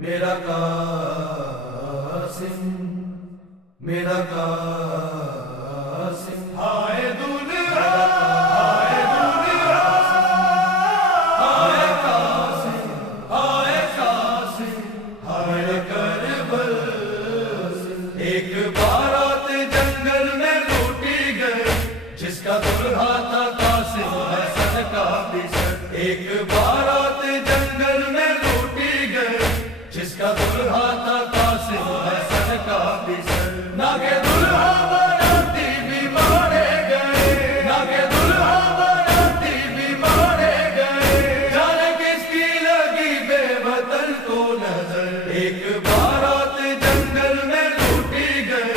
میرا قاسم، میرا قاسم، ہائے دلہا، ہائے دلہا، ہائے قاسم، ہائے قاسم، ہائے کربل۔ ایک بارات جنگل میں لوٹی گئی، جس کا دلہا تھا قاسم حسن کا بسر۔ ایک بارات جنگل میں لوٹی گئی، جس کا دلہا تھا قاسم حسن کا بسر۔ نہ کہ دلہا باراتی بھی مارے گئے، نہ کہ دلہا باراتی بھی مارے گئے، جانے کس کی لگی بے وطن کو نظر۔ ایک بارات جنگل میں لوٹی گئی،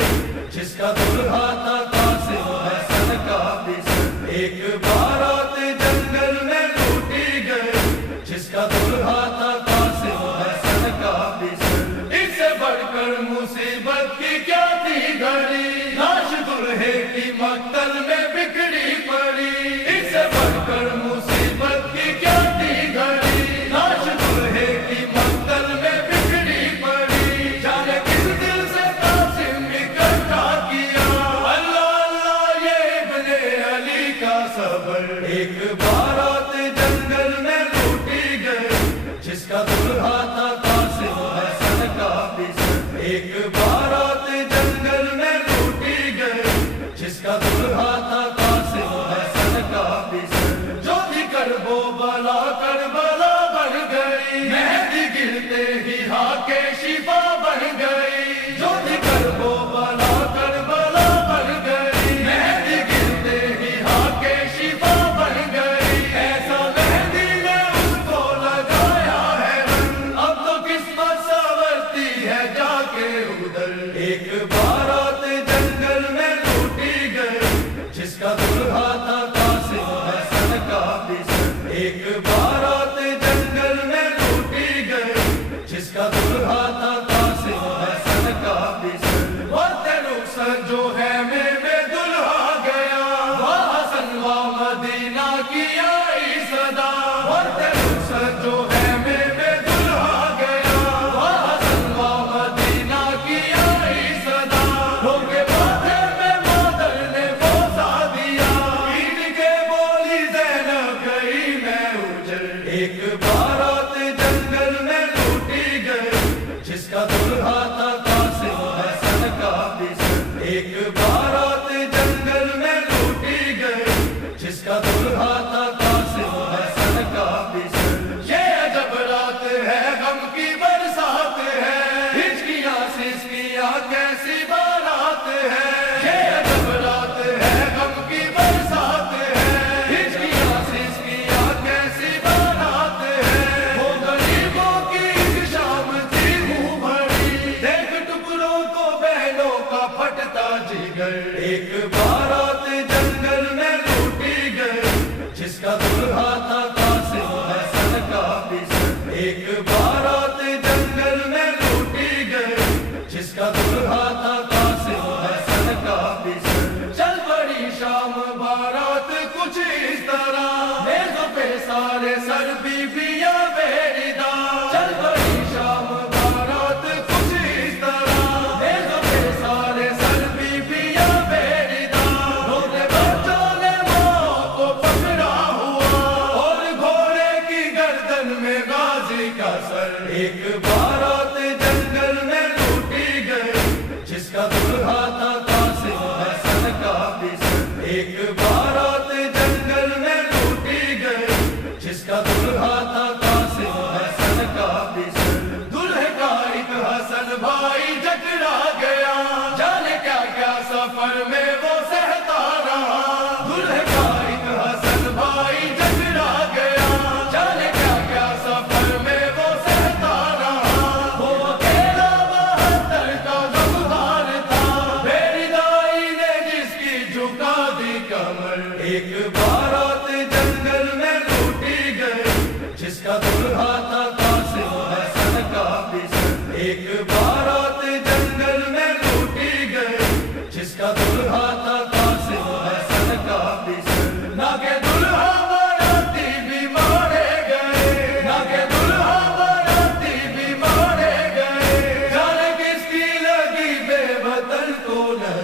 جس کا دلہا تھا قاسم حسن کا بسر۔ ایک بارات جنگل میں لوٹی گئی، جس کا دلہا تھا قاسم حسن کا بسر۔ اس سے بڑھ کر مصیبت کی کیا تھی گھڑی، لاش دلہے کی مقتل میں بکھری پڑی۔ اس سے بڑھ کر مصیبت کی کیا تھی گھڑی، لاش دلہے کی مقتل میں بکھری پڑی، جانے کس دل سے قاسم اکٹھا کیا۔ اللہ اللہ یہ ابن علی کا صبر۔ ایک بارات جنگل میں لوٹی گئی، جس کا دلہا تھا قاسم حسن کا بسر۔ ایک بارات جنگل میں لوٹی گئی، جس کا دلہا تھا قاسم حسن کا بسر۔ جو تھی کربو بلا کربلا بن گئی، مہدی گرتے ہی ہاکے شفا بن گئی۔ جو تھی کربو بلا کربلا بن گئی، مہدی گرتے ہی ہاکے شفا بن گئی۔ ایسا مہدی نے اس کو لگایا ہے رنگ، اب تو قسمت سنورتی ہے جا کے ادھر۔ ایک بارات جنگل میں لوٹی گئی، جس کا دلہا تھا قاسم حسن کا بسر۔ ایک بارات جنگل میں لوٹی گئی، جس کا دلہا تھا قاسم حسن کا بسر۔ وقت رخصت جو ہے میں دلہا گیا، وہ حسن و مدینہ کی آئی صدا۔ وقت رخصت جو ہے میں دلہا گیا، وہ حسن و مدینہ کی آئی صدا۔ روکے ماتھے میں مادر نے بوسہ دیا، عید کے بولی زینب گئی میں اجڑ۔ ایک بارات جنگل میں لوٹی گئی، جس کا دلہا تھا قاسم حسن کا بسر۔ ایک بارات جنگل میں لوٹی گئی، جس کا دلہا تھا قاسم حسن کا بسر۔ یہ عجب رات ہے، غم کی برسات ہے، ہچکیاں سسکیاں کیسی بارات ہے۔ یہ عجب رات ہے، غم کی برسات ہے، ہچکیاں سسکیاں کیسی بارات ہے۔ وہ غریبوں کی ایک شام تھی منہ بھری، دیکھ ٹکڑوں کو بہنوں کا پھٹتا جگر۔ ایک بارات جنگل میں لوٹی گئی، جس کا دلہا تھا قاسم حسن کا بسر۔ ایک بارات جنگل میں لوٹی گئی، جس کا دلہا تھا قاسم حسن کا بسر۔ چل پڑی شام بارات کچھ اس طرح، میزوں پہ سارے سر بیویاں بیریدہ۔ چل پڑی شام بارات کچھ اس طرح، میزوں پہ سارے سر بیویاں بیریدہ۔ روتے بچوں نے ماں کو پکڑا ہوا، اور گھوڑے کی گردن میں غازی کا سر۔ ایک بارات جنگل میں لوٹی گئی، جس کا دلہا تھا قاسم حسن کا بسر۔ ایک بارات جنگل میں لوٹی گئی، جس کا دلہا تھا قاسم حسن کا بسر۔ دلہے کا ایک حسن بھائی جکڑا گیا، جانے کیا کیا سفر میں وہ سہتا رہا۔ دلہے کا ایک حسن بھائی جکڑا گیا، جانے کیا کیا سفر میں وہ سہتا رہا۔ وہ اکیلا 72 کا غمخوار تھا، میری دائی نے جس کی جھکا دی کمر۔ ایک بارات جنگل میں لوٹی گئی، جس کا دلہا تھا قاسم حسن کا بسر۔ ایک بارات جنگل میں لوٹی گئی، جس کا دلہا تھا قاسم حسن کا بسر۔ نہ کہ دلہا باراتی بھی مارے گئے، نہ کہ دلہا باراتی بھی مارے